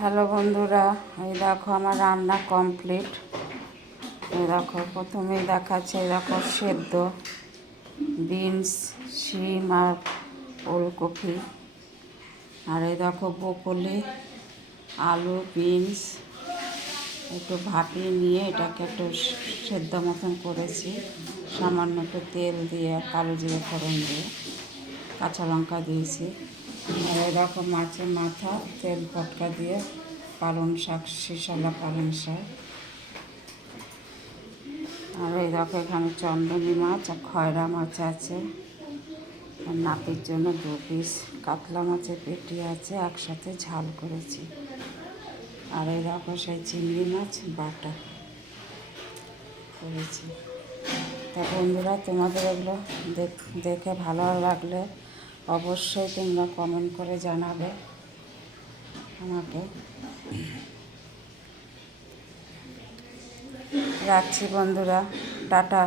Hello বন্ধুরা, এই দেখো আমার রান্না কমপ্লিট। এই দেখো প্রথমেই দেখাচ্ছে, এই দেখো সেদ্ধ বিনস, শিম আর ওলকপি। আর এই দেখো ব্রকলি, আলু, বিনস একটু ভাপিয়ে নিয়ে এটাকে একটু সেদ্ধ মতন করেছি। সামান্য একটু তেল দিয়ে, কালো জিরে ফোড়ন দিয়ে, কাঁচা লঙ্কা দিয়েছি। আর এই দেখো মাছের মাথা তেল পটকা দিয়ে, পালং শাক, শিশালা পালং শাক। আর এই দেখো এখানে চন্দনী মাছ আর খয়রা মাছ আছে। আর নাপির জন্য 2 পিস কাতলা মাছের পেটি আছে, একসাথে ঝাল করেছি। আর এই দেখো সেই চিংড়ি মাছ বাটা করেছি। তা বন্ধুরা, তোমাদের এগুলো দেখে ভালো লাগলে অবশ্যই তোমরা কমেন্ট করে জানাবে আমাকে। রাখছি বন্ধুরা, টাটা।